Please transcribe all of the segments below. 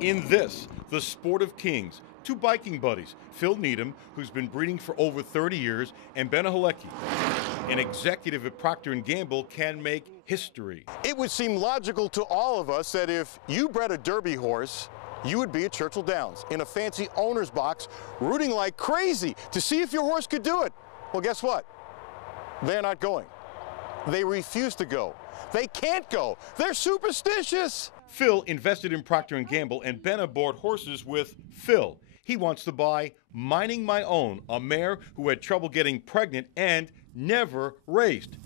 In this, the Sport of Kings, two biking buddies, Phil Needham, who's been breeding for over 30 years, and Benna Halecki, an executive at Procter & Gamble, can make history. It would seem logical to all of us that if you bred a Derby horse, you would be at Churchill Downs in a fancy owner's box, rooting like crazy to see if your horse could do it. Well, guess what? They're not going. They refuse to go. They can't go. They're superstitious. Phil invested in Procter & Gamble, and Benna bought horses with Phil. He wants to buy Mining My Own, a mare who had trouble getting pregnant and never raced.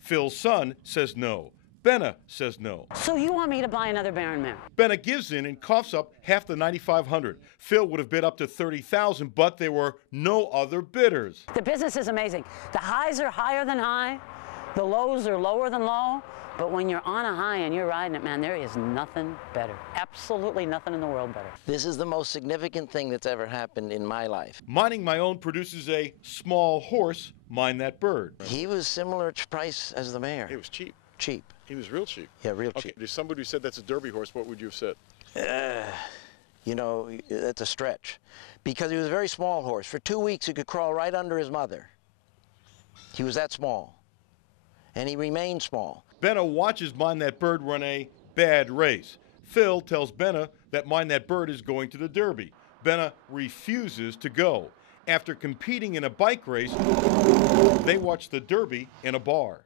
Phil's son says no. Benna says no. So you want me to buy another Baron mare? Benna gives in and coughs up half the $9,500. Phil would have bid up to $30,000, but there were no other bidders. The business is amazing. The highs are higher than high, the lows are lower than low, but when you're on a high and you're riding it, man, there is nothing better. Absolutely nothing in the world better. This is the most significant thing that's ever happened in my life. Mining My Own produces a small horse, Mind That Bird. He was similar price as the mare. It was cheap. Cheap. He was real cheap. Yeah, real Okay, cheap. if somebody said that's a Derby horse, what would you have said? You know, that's a stretch. Because he was a very small horse. For 2 weeks, he could crawl right under his mother. He was that small. And he remained small. Benna watches Mind That Bird run a bad race. Phil tells Benna that Mind That Bird is going to the Derby. Benna refuses to go. After competing in a bike race, they watch the Derby in a bar.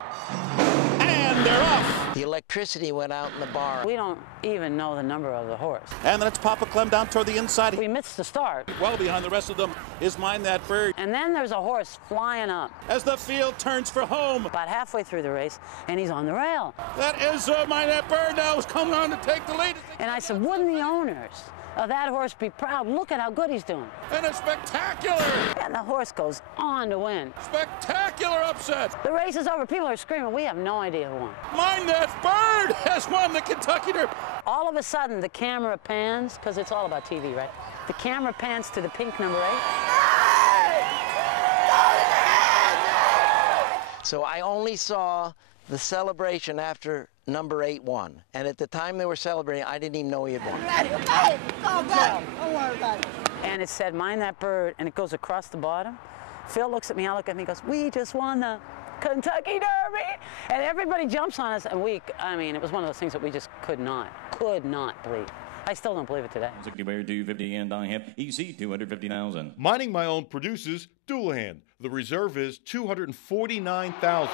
And they're off. The electricity went out in the bar. We don't even know the number of the horse. And that's Papa Clem down toward the inside. We missed the start. Well behind the rest of them is Mind That Bird. And then there's a horse flying up As the field turns for home. about halfway through the race, and he's on the rail. That is Mind That Bird now is coming on to take the lead. And I said, wouldn't the owners of that horse be proud? Look at how good he's doing. And a spectacular, And the horse goes on to win. spectacular upset. The race is over. People are screaming. We have no idea who won. Mind That Bird has won the Kentucky Derby. All of a sudden, the camera pans, because it's all about TV, right? The camera pans to the pink number 8. So I only saw the celebration after number 8 won. And at the time they were celebrating, I didn't even know he had won. Hey, calm down. Don't worry about it. And it said, Mind That Bird, and it goes across the bottom. Phil looks at me, I look at me, goes, we just won the Kentucky Derby. And everybody jumps on us, and I mean, it was one of those things that we just could not believe. I still don't believe it today. 250 and I have easy 250,000. Mining My Own produces Doulahan. The reserve is $249,000.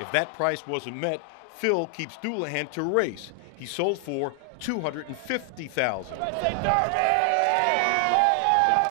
If that price wasn't met, Phil keeps Doulahan to race. He sold for $250,000.